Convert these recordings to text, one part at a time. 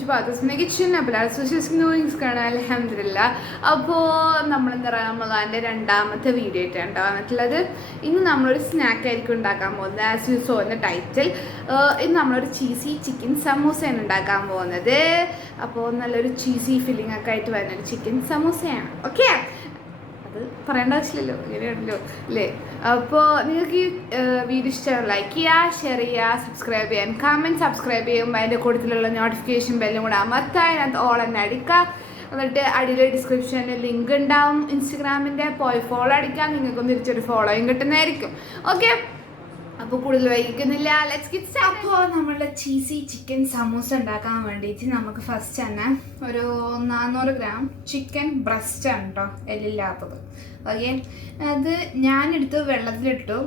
To പാത്തൂസിൻ്റെ kitchen. അപ്പോൾ കാണാൻ അൽഹംദുലില്ലാ. അപ്പോൾ നമ്മളെന്താ പറയുക, റമളാൻ്റെ രണ്ടാമത്തെ വീഡിയോ ആയിട്ടാണ് വന്നിട്ടുള്ളത്. ഇന്ന് നമ്മളൊരു സ്നാക്ക് ആയിരിക്കും ഉണ്ടാക്കാൻ പോകുന്നത്. ആസ് യു സോ എന്ന ടൈറ്റിൽ. ഇന്ന് നമ്മളൊരു ചീസി ചിക്കൻ സമൂസയാണ് ഉണ്ടാക്കാൻ പോകുന്നത്. അപ്പോൾ നല്ലൊരു ചീസി ഫില്ലിംഗ് ഒക്കെ ആയിട്ട് വരുന്നൊരു ചിക്കൻ സമൂസയാണ്. ഓക്കെ, അത് പറയേണ്ട ആവശ്യമില്ലല്ലോ, ഇങ്ങനെയാണല്ലോ അല്ലേ. അപ്പോൾ നിങ്ങൾക്ക് ഈ വീഡിയോ ഇഷ്ടം ലൈക്ക് ചെയ്യുക, ഷെയർ ചെയ്യുക, സബ്സ്ക്രൈബ് ചെയ്യാൻ, കമൻറ്റ് സബ്സ്ക്രൈബ് ചെയ്യുമ്പോൾ അതിൻ്റെ കൂട്ടത്തിലുള്ള നോട്ടിഫിക്കേഷൻ ബെല്ലും കൂടെ അമർത്താൻ അതിനകത്ത് ഓൾ തന്നെ അടിക്കുക. എന്നിട്ട് അടിയിൽ ഡിസ്ക്രിപ്ഷനിൽ ലിങ്ക് ഉണ്ടാവും ഇൻസ്റ്റഗ്രാമിൻ്റെ, പോയി ഫോളോ അടിക്കാം. നിങ്ങൾക്കൊന്ന് തിരിച്ചൊരു ഫോളോയും കിട്ടുന്നതായിരിക്കും. ഓക്കെ, അപ്പോൾ കൂടുതൽ വൈകിക്കുന്നില്ല, ലെറ്റ്സ് ഗെറ്റ് സ്റ്റാർട്ട്. അപ്പോൾ നമ്മളുടെ ചീസി ചിക്കൻ സമൂസ ഉണ്ടാക്കാൻ വേണ്ടിയിട്ട് നമുക്ക് ഫസ്റ്റ് തന്നെ ഒരു 400 ഗ്രാം ചിക്കൻ ബ്രസ്റ്റാണ് കേട്ടോ, എല്ലില്ലാത്തത്. ഓക്കെ, അത് ഞാനെടുത്ത് വെള്ളത്തിലിട്ടു.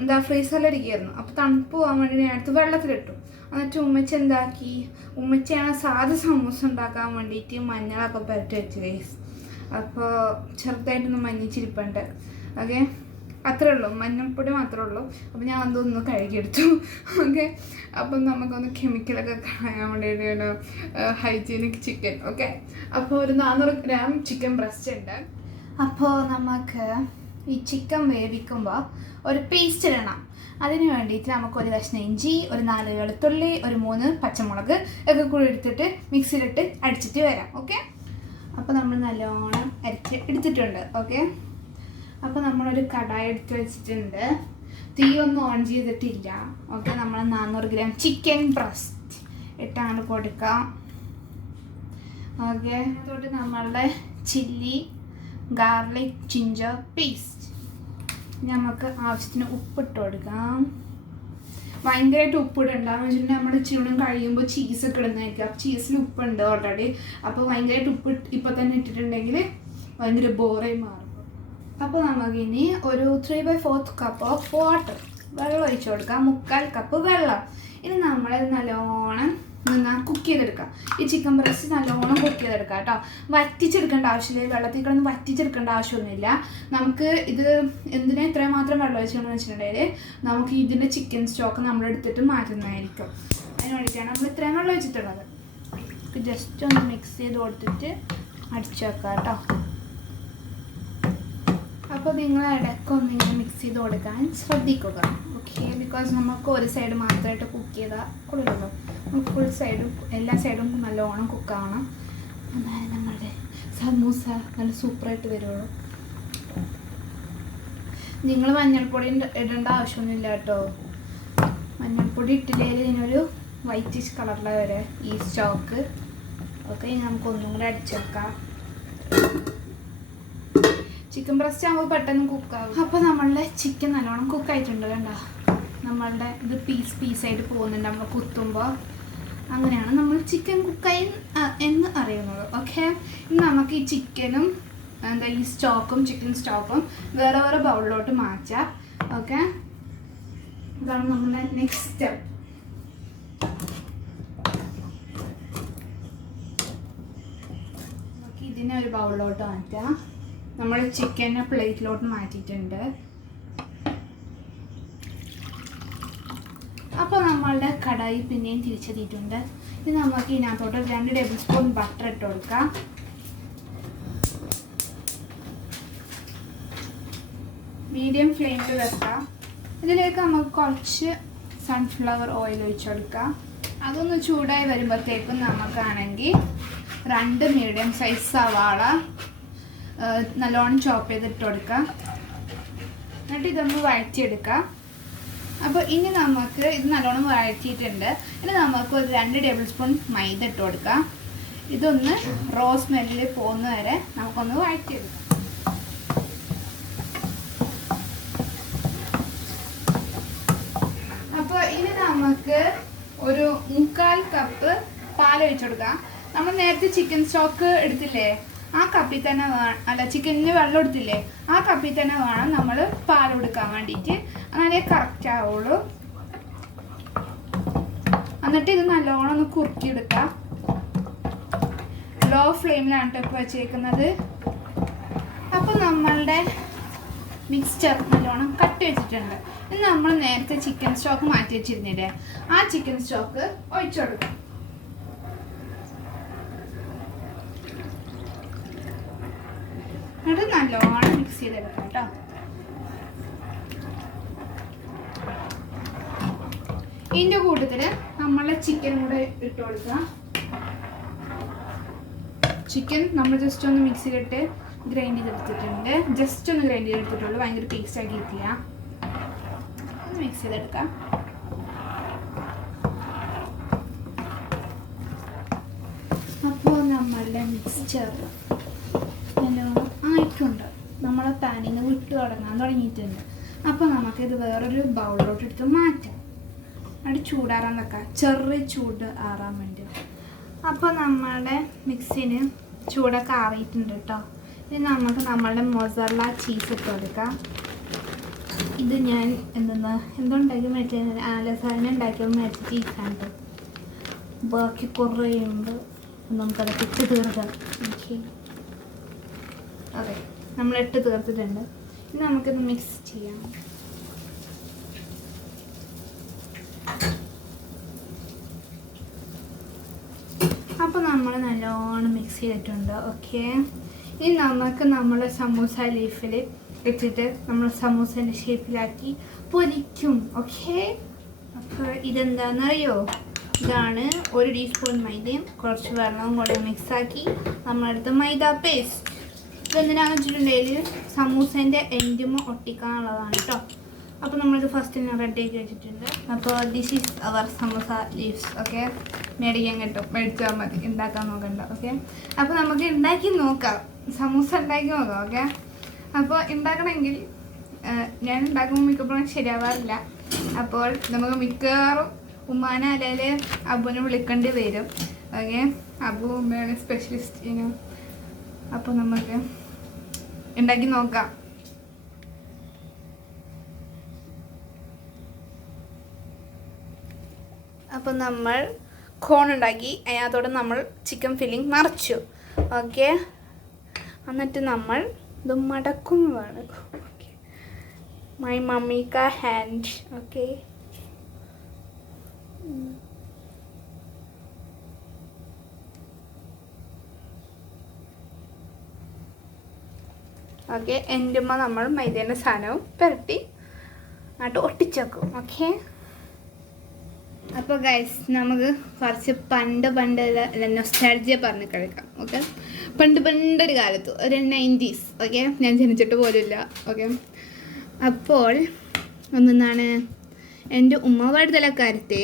എന്താ ഫ്രീസറിലിരിക്കുകയായിരുന്നു. അപ്പോൾ തണുപ്പ് പോകാൻ വേണ്ടി ഞാൻ എടുത്ത് വെള്ളത്തിലിട്ടു. എന്നിട്ട് ഉമ്മച്ചി എന്താക്കി, ഉമ്മച്ചിയാണ് സാധാ സമൂസ ഉണ്ടാക്കാൻ വേണ്ടിയിട്ട് മഞ്ഞളൊക്കെ പുരട്ടി വെച്ച് ഗൈസ്. അപ്പോൾ ചെറുതായിട്ടൊന്ന് മഞ്ഞിച്ചിരിപ്പുണ്ട്. ഓക്കെ, അത്രേ ഉള്ളൂ, മഞ്ഞൾപ്പൊടി മാത്രമേ ഉള്ളൂ. അപ്പോൾ ഞാൻ അതൊന്ന് കഴുകിയെടുത്തു. ഓക്കെ, അപ്പം നമുക്കൊന്ന് കെമിക്കലൊക്കെ കളയാൻ വേണ്ടിയിട്ട് ഹൈജീനിക് ചിക്കൻ. ഓക്കെ, അപ്പോൾ ഒരു 400 ഗ്രാം ചിക്കൻ ബ്രസ്റ്റ് ഉണ്ട്. അപ്പോൾ നമുക്ക് ഈ ചിക്കൻ വേവിക്കുമ്പോൾ ഒരു പേസ്റ്റ് ഇടണം. അതിന് വേണ്ടിയിട്ട് നമുക്കൊരു കഷ്ണം ഇഞ്ചി, ഒരു 4 വെളുത്തുള്ളി, ഒരു 3 പച്ചമുളക് ഒക്കെ കൂടി എടുത്തിട്ട് മിക്സിയിലിട്ട് അടിച്ചിട്ട് വരാം. ഓക്കെ, അപ്പോൾ നമ്മൾ നല്ലോണം അരിച്ച് എടുത്തിട്ടുണ്ട്. ഓക്കെ, അപ്പോൾ നമ്മളൊരു കടായി എടുത്ത് വെച്ചിട്ടുണ്ട്. തീ ഒന്നും ഓൺ ചെയ്തിട്ടില്ല. ഓക്കെ, നമ്മൾ 400 ഗ്രാം ചിക്കൻ ബ്രസ്റ്റ് ഇട്ടാണ് കൊടുക്കാം. ഓക്കെ, അതുകൊണ്ട് നമ്മളുടെ ചില്ലി ഗാർലിക് ജിഞ്ചർ പേസ്റ്റ് നമുക്ക് ആവശ്യത്തിന് ഉപ്പിട്ട് കൊടുക്കാം. ഭയങ്കരമായിട്ട് ഉപ്പിടണ്ടെന്ന് വെച്ചിട്ടുണ്ടെങ്കിൽ നമ്മുടെ ചൂടും കഴിയുമ്പോൾ ചീസൊക്കെ ഇടുന്നതായിരിക്കും. അപ്പോൾ ചീസിൽ ഉപ്പുണ്ട് ഓൾറെഡി. അപ്പോൾ ഭയങ്കരമായിട്ട് ഉപ്പ് ഇപ്പം തന്നെ ഇട്ടിട്ടുണ്ടെങ്കിൽ ഭയങ്കര ബോറായി മാറും. അപ്പോൾ നമുക്കിനി ഒരു 3/4 കപ്പ് ഓഫ് വാട്ടർ വെള്ളം ഒഴിച്ചു കൊടുക്കാം. 3/4 കപ്പ് വെള്ളം. ഇനി നമ്മളത് നല്ലോണം കുക്ക് ചെയ്തെടുക്കാം. ഈ ചിക്കൻ ബ്രസ്റ്റ് നല്ലോണം കുക്ക് ചെയ്തെടുക്കാം കേട്ടോ. വറ്റിച്ചെടുക്കേണ്ട ആവശ്യമില്ല. വെള്ളത്തിൽ കിടന്ന് വറ്റിച്ചെടുക്കേണ്ട ആവശ്യമൊന്നുമില്ല. നമുക്ക് ഇത് എന്തിനാ ഇത്രയും മാത്രം വെള്ളം ഒഴിച്ചതെന്ന് വെച്ചിട്ടുണ്ടെങ്കിൽ നമുക്ക് ഇതിൻ്റെ ചിക്കൻ സ്റ്റോക്ക് നമ്മളെടുത്തിട്ട് മാറ്റുന്നതായിരിക്കും. അതിന് വേണ്ടിയിട്ടാണ് നമ്മൾ ഇത്രയും വെള്ളം ഒഴിച്ചിട്ടുള്ളത്. ജസ്റ്റ് ഒന്ന് മിക്സ് ചെയ്ത് കൊടുത്തിട്ട് അടിച്ചു വെക്കാം കേട്ടോ. അപ്പോൾ നിങ്ങൾ ഇടയ്ക്കൊന്ന് ഇങ്ങനെ മിക്സ് ചെയ്ത് കൊടുക്കാൻ ശ്രദ്ധിക്കുക. ഓക്കെ, ബിക്കോസ് നമുക്ക് ഒരു സൈഡ് മാത്രമായിട്ട് കുക്ക് ചെയ്താൽ കൊള്ളുമല്ലോ. നമുക്ക് ഫുൾ സൈഡും എല്ലാ സൈഡും നല്ലോണം കുക്കാവണം. എന്നാലും നമ്മളുടെ സമൂസ നല്ല സൂപ്പറായിട്ട് വരുള്ളൂ. നിങ്ങൾ മഞ്ഞൾപ്പൊടി ഇടേണ്ട ആവശ്യമൊന്നുമില്ല കേട്ടോ. മഞ്ഞൾപ്പൊടി ഇട്ടില്ലെങ്കിൽ ഇതിനൊരു വൈറ്റിഷ് കളറിലെ വരെ ഈ സ്റ്റോക്ക്. ഓക്കെ, നമുക്കൊന്നും കൂടെ അടിച്ചു വെക്കാം. ചിക്കൻ ബ്രസ്റ്റ് ആകുമ്പോൾ പെട്ടെന്ന് കുക്കാവും. അപ്പോൾ നമ്മളുടെ ചിക്കൻ നല്ലോണം കുക്കായിട്ടുണ്ട്. കണ്ടോ, നമ്മളുടെ ഇത് പീസായിട്ട് പോകുന്നുണ്ട് നമ്മൾ കുത്തുമ്പോൾ. അങ്ങനെയാണ് നമ്മൾ ചിക്കൻ കുക്കായി എന്ന് അറിയുന്നത്. ഓക്കെ, ഇനി നമുക്ക് ഈ ചിക്കനും ഈ സ്റ്റോക്കും ചിക്കൻ സ്റ്റോക്കും വേറെ വേറെ ബൗളിലോട്ട് മാറ്റാം. ഓക്കെ, ഇതാണ് നമ്മുടെ നെക്സ്റ്റ് സ്റ്റെപ്പ്. നമുക്ക് ഇതിനെ ഒരു ബൗളിലോട്ട് മാറ്റാം. നമ്മൾ ചിക്കനെ പ്ലേറ്റിലോട്ട് മാറ്റിയിട്ടുണ്ട്. അപ്പോൾ നമ്മളുടെ കടായി പിന്നെയും തിരിച്ചെത്തിയിട്ടുണ്ട്. ഇത് നമുക്ക് ഇതിനകത്തോട്ട് 2 ടേബിൾ സ്പൂൺ ബട്ടർ ഇട്ട് കൊടുക്കാം. മീഡിയം ഫ്ലെയിമിൽ വെക്കാം. ഇതിലേക്ക് നമുക്ക് കുറച്ച് സൺഫ്ലവർ ഓയിൽ ഒഴിച്ചു കൊടുക്കാം. അതൊന്ന് ചൂടായി വരുമ്പോഴത്തേക്കും നമുക്കാണെങ്കിൽ 2 മീഡിയം സൈസ് സവാള നല്ലോണം ചോപ്പ് ചെയ്തിട്ട് കൊടുക്കാം. എന്നിട്ട് ഇതൊന്ന് വഴറ്റിയെടുക്കാം. അപ്പോൾ ഇനി നമുക്ക് ഇത് നല്ലോണം വഴറ്റിയിട്ടുണ്ട്. ഇനി നമുക്ക് ഒരു 2 ടേബിൾ സ്പൂൺ മൈദ ഇട്ട് കൊടുക്കാം. ഇതൊന്ന് റോസ് സ്മെല്ലിൽ പോകുന്ന വരെ നമുക്കൊന്ന് വഴറ്റിയെടുക്കാം. അപ്പോൾ ഇനി നമുക്ക് ഒരു 3/4 കപ്പ് പാൽ ഒഴിച്ചു കൊടുക്കാം. നമ്മൾ നേരത്തെ ചിക്കൻ സ്റ്റോക്ക് എടുത്തില്ലേ, ആ കപ്പിൽ തന്നെ ചിക്കനിന് വെള്ളം എടുത്തില്ലേ, ആ കപ്പിൽ തന്നെ വേണം നമ്മൾ പാൽ കൊടുക്കാൻ വേണ്ടിയിട്ട്. എന്നാലേ കറക്റ്റ് ആവുള്ളൂ. എന്നിട്ട് ഇത് നല്ലോണം ഒന്ന് കുറുക്കിയെടുക്കാം. ലോ ഫ്ലെയിമിലാണ് ഇപ്പോൾ വെച്ചേക്കുന്നത്. അപ്പോൾ നമ്മളുടെ മിക്സ്ചർ നല്ലോണം കട്ട് വെച്ചിട്ടുണ്ട്. ഇനി നമ്മൾ നേരത്തെ ചിക്കൻ സ്റ്റോക്ക് മാറ്റി വെച്ചിരുന്നില്ലേ, ആ ചിക്കൻ സ്റ്റോക്ക് ഒഴിച്ചു കൊടുക്കാം. എന്നിട്ട് നല്ലോണം മിക്സ് ചെയ്തെടുക്കാം കേട്ടോ. ഇതിൻ്റെ കൂട്ടത്തിൽ നമ്മളെ ചിക്കൻ കൂടെ ഇട്ട് കൊടുക്കുക. ചിക്കൻ നമ്മൾ ജസ്റ്റ് ഒന്ന് മിക്സിയിലിട്ട് ഗ്രൈൻഡ് ചെയ്തെടുത്തിട്ടുണ്ട്. ജസ്റ്റ് ഒന്ന് ഗ്രൈൻഡ് ചെയ്തെടുത്തിട്ടുള്ളൂ, ഭയങ്കര പേസ്റ്റ് ആക്കിയിട്ടില്ല. ഒന്ന് മിക്സ് ചെയ്തെടുക്കാം. അപ്പോൾ നമ്മളുടെ മിക്സ്ചർ നല്ലോണം ആയിട്ടുണ്ട്. നമ്മളെ പാനിൽ നിന്ന് വിട്ട് തുടങ്ങിയിട്ടുണ്ട്. അപ്പോൾ നമുക്കിത് വേറൊരു ബൗളിലോട്ട് എടുത്ത് മാറ്റാം. അത് ചൂടാറാൻ വെക്കാം, ചെറിയ ചൂട് ആറാൻ വേണ്ടി. അപ്പോൾ നമ്മളുടെ മിക്സിന് ചൂടൊക്കെ ആറിയിട്ടുണ്ട് കേട്ടോ. ഇനി നമുക്ക് നമ്മളുടെ മൊസറല്ല ചീസ് ഇട്ട് കൊടുക്കാം. ഇത് ഞാൻ എന്തുണ്ടാക്കി മേടിച്ച ആലസാധനം ഉണ്ടാക്കിയപ്പോൾ മേടിച്ച ചീസാണ് കേട്ടോ. ബാക്കി കുറേ ഉണ്ട്, നമുക്കത് ഇട്ട് തീർക്കാം. ഓക്കെ, അതെ, നമ്മൾ ഇട്ട് തീർത്തിട്ടുണ്ട്. ഇനി നമുക്കിത് മിക്സ് ചെയ്യാം. അപ്പോൾ നമ്മൾ നല്ലോണം മിക്സ് ചെയ്തിട്ടുണ്ട്. ഓക്കെ, ഇനി നമുക്ക് നമ്മുടെ സമൂസ ലീഫിൽ ഇട്ടിട്ട് നമ്മൾ സമൂസേൻ്റെ ഷേപ്പിലാക്കി പൊരിക്കും. ഓക്കെ, അപ്പോൾ ഇതെന്താണെന്നറിയോ? ഇതാണ് 1 ടീസ്പൂൺ മൈദയും കുറച്ച് വെള്ളവും കൂടെ മിക്സാക്കി നമ്മളടുത്ത് മൈദ പേസ്റ്റ്. ഇതെന്തിനാണെന്ന് വെച്ചിട്ടുണ്ടെങ്കിൽ സമൂസേൻ്റെ എൻഡുമ ഒട്ടിക്കാനുള്ളതാണ് കേട്ടോ. അപ്പോൾ നമ്മളിത് ഫസ്റ്റ് തന്നെ റെഡിയാക്കി വെച്ചിട്ടുണ്ട്. അപ്പോൾ this is our samosa leaves. Okay, മേടിക്കാൻ കിട്ടും, മേടിച്ചാൽ മതി, ഉണ്ടാക്കാൻ നോക്കണ്ട. ഓക്കെ, അപ്പോൾ നമുക്ക് ഉണ്ടാക്കി നോക്കാം, സമൂസ ഉണ്ടാക്കി നോക്കാം. ഓക്കെ, അപ്പോൾ ഉണ്ടാക്കണമെങ്കിൽ ഞാൻ ഉണ്ടാക്കുമ്പോൾ മിക്കപ്പോഴും ശരിയാവാറില്ല. അപ്പോൾ നമുക്ക് മിക്കവാറും ഉമ്മാനെ അല്ലെങ്കിൽ അബുവിനെ വിളിക്കേണ്ടി വരും. ഓക്കെ, അബു ഉമ്മയാണ് സ്പെഷ്യലിസ്റ്റ്. അപ്പോൾ നമുക്ക് ഉണ്ടാക്കി നോക്കാം. അപ്പോൾ നമ്മൾ കോൺ ഉണ്ടാക്കി, അതിനകത്തോടെ നമ്മൾ ചിക്കൻ ഫില്ലിങ് നിറച്ചു. ഓക്കെ, എന്നിട്ട് നമ്മൾ ഇത് മടക്കുന്നതാണ്. ഓക്കെ, മൈ മമ്മിക്ക ഹാൻഡ്. ഓക്കെ, ഓക്കെ, എൻ്റെ ഉമ്മ നമ്മൾ മൈദേൻ്റെ സാധനവും പുരട്ടി എന്നിട്ട് ഒട്ടിച്ചേക്കും. ഓക്കെ, അപ്പോൾ ഗൈസ് നമുക്ക് കുറച്ച് പണ്ട് നൊസ്റ്റാൾജിയ പറഞ്ഞ് കളിക്കാം. ഓക്കെ, പണ്ടൊരു കാലത്ത് ഒരു 90s. ഓക്കെ, ഞാൻ ജനിച്ചിട്ട് പോലുമില്ല. ഓക്കെ, അപ്പോൾ ഒന്നാണ് എൻ്റെ ഉമ്മ വഴുതലക്കാരത്തെ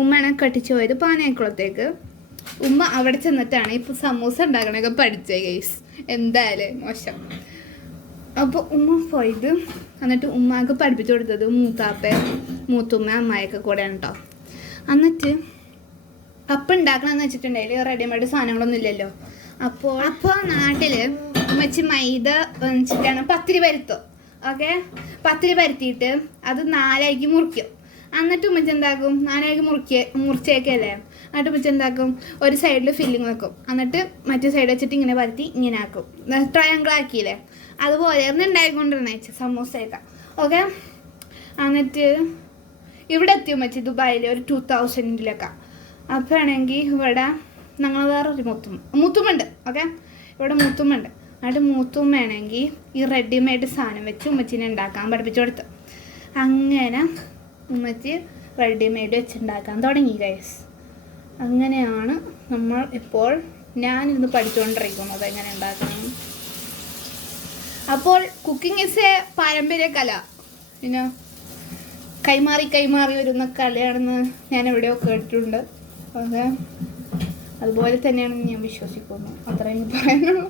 ഉമ്മനെ കെട്ടിച്ചു പോയത് പാനയക്കുളത്തേക്ക്. ഉമ്മ അവിടെ ചെന്നിട്ടാണ് ഇപ്പോൾ സമൂസ ഉണ്ടാക്കണൊക്കെ പഠിച്ചത് ഗൈസ്. എന്തായാലും മോശം. അപ്പോൾ ഉമ്മ പോയത്, എന്നിട്ട് ഉമ്മക്ക് പഠിപ്പിച്ചു കൊടുത്തത് മൂത്തുമ്മ അമ്മായൊക്കെ കൂടെയാണ് കേട്ടോ. എന്നിട്ട് അപ്പം ഉണ്ടാക്കണമെന്ന് വെച്ചിട്ടുണ്ടെങ്കിൽ റെഡിമെയ്ഡ് സാധനങ്ങളൊന്നും ഇല്ലല്ലോ. അപ്പോൾ നാട്ടിൽ ഉമ്മച്ചി മൈദ വെച്ചിട്ടാണ് പത്തിരി പരുത്തും. ഓക്കെ, പത്തിരി പരത്തിയിട്ട് അത് 4 മുറിക്കും. എന്നിട്ട് ഉമ്മച്ചി എന്താക്കും, 4 മുറിച്ചേക്കല്ലേ, എന്നിട്ട് ഉമ്മച്ചി എന്താക്കും, ഒരു സൈഡിൽ ഫില്ലിങ് വെക്കും. എന്നിട്ട് മറ്റേ സൈഡ് വെച്ചിട്ട് ഇങ്ങനെ പരത്തി ഇങ്ങനെ ആക്കും, ട്രയാങ്കിൾ ആക്കിയില്ലേ, അതുപോലെ ഉണ്ടായിക്കൊണ്ടിരുന്ന സമൂസയൊക്കെ. ഓക്കെ, എന്നിട്ട് ഇവിടെ എത്തി ഉമ്മച്ചി ദുബായിൽ ഒരു 2000-ലൊക്കെ. അപ്പോൾ ആണെങ്കിൽ ഇവിടെ ഞങ്ങൾ വേറൊരു മുത്തുമുണ്ട്. ഓക്കെ, ഇവിടെ മുത്തുമുണ്ട്. എന്നിട്ട് മൂത്തുമ്മയാണെങ്കിൽ ഈ റെഡിമെയ്ഡ് സാധനം വെച്ച് ഉമ്മച്ചിനെ ഉണ്ടാക്കാൻ പഠിപ്പിച്ചു കൊടുത്തു. അങ്ങനെ ഉമ്മച്ചി റെഡിമെയ്ഡ് വെച്ചുണ്ടാക്കാൻ തുടങ്ങി ഗൈസ്. അങ്ങനെയാണ് നമ്മൾ ഇപ്പോൾ ഞാനിരുന്ന് പഠിച്ചുകൊണ്ടിരിക്കുന്നത് എങ്ങനെ ഉണ്ടാക്കണം. അപ്പോൾ കുക്കിംഗ് ഈസ് എ പാരമ്പര്യ കല, പിന്നെ കൈമാറി വരുന്ന കലയാണെന്ന് ഞാൻ എവിടെയോ കേട്ടിട്ടുണ്ട്. ഓക്കെ, അതുപോലെ തന്നെയാണെന്ന് ഞാൻ വിശ്വസിക്കുന്നു. അത്രയും പറയാനുള്ളൂ.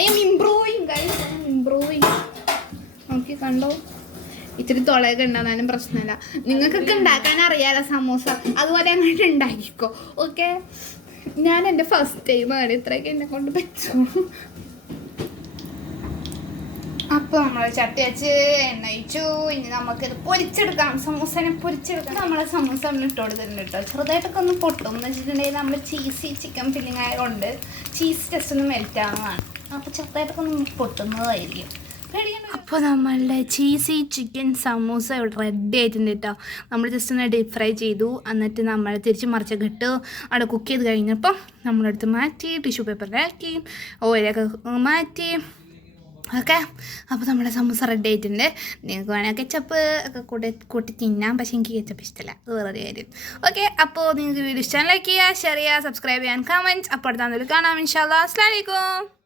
I M improving guys, I M improving. നോക്കി കണ്ടോ, ഇത്തിരി തുളയൊക്കെ ഉണ്ടാകാനും പ്രശ്നമില്ല. നിങ്ങൾക്കൊക്കെ ഉണ്ടാക്കാൻ അറിയാലോ സമൂസ, അതുപോലെ അങ്ങോട്ട് ഉണ്ടാക്കിക്കോ. ഓക്കെ, ഞാൻ എൻ്റെ ഫസ്റ്റ് ടൈമാണ്, ഇത്രയൊക്കെ എന്നെ കൊണ്ട് പറ്റുള്ളൂ. അപ്പോൾ നമ്മൾ ചട്ടി വെച്ച് എണ്ണ ഒഴിച്ചു. ഇനി നമുക്കിത് പൊരിച്ചെടുക്കാം, സമൂസനെ പൊരിച്ചെടുക്കാം. നമ്മൾ സമൂസ നമ്മൾ ഇട്ട് കൊടുത്തിട്ടുണ്ട് കേട്ടോ. ചെറുതായിട്ടൊക്കെ ഒന്ന് പൊട്ടും എന്ന് വെച്ചിട്ടുണ്ടെങ്കിൽ നമ്മൾ ചിക്കൻ ഫില്ലിങ് ആയതുകൊണ്ട് ചീസ് ജസ്റ്റ് ഒന്ന് മെൽറ്റ് ആവുന്നതാണ്. അപ്പോൾ ചെറുതായിട്ടൊക്കെ ഒന്ന് പൊട്ടുന്നതായിരിക്കും. അപ്പോൾ നമ്മളുടെ ചീസി ചിക്കൻ സമൂസ ഇവിടെ റെഡി ആയിട്ടുണ്ട് കേട്ടോ. നമ്മൾ ജസ്റ്റ് ഒന്ന് ഡീപ് ഫ്രൈ ചെയ്തു, എന്നിട്ട് നമ്മൾ തിരിച്ച് മറിച്ചൊക്കെ ഇട്ട് അവിടെ കുക്ക് ചെയ്ത് കഴിഞ്ഞപ്പോൾ നമ്മളെടുത്ത് മാറ്റി ടിഷ്യൂ പേപ്പറിലാക്കി ഓയിലൊക്കെ മാറ്റി. ഓക്കെ, അപ്പോൾ നമ്മുടെ സമൂസ റെഡി ആയിട്ടുണ്ട്. നിങ്ങൾക്ക് വേണമെങ്കിൽ കെച്ചപ്പ് ഒക്കെ കൂട്ടി തിന്നാം, പക്ഷേ എനിക്ക് കെച്ചപ്പ് ഇഷ്ടമല്ല, അത് വേറെ കാര്യം. ഓക്കെ, അപ്പോൾ നിങ്ങൾക്ക് വീഡിയോ ഇഷ്ടം ലൈക്ക് ചെയ്യുക, ഷെയർ ചെയ്യുക, സബ്സ്ക്രൈബ് ചെയ്യാൻ, കമൻറ്റ്സ്. അപ്പോൾ അടുത്ത കാണാം ഇൻഷാല്ലാ. അസ്സലാമു അലൈക്കും.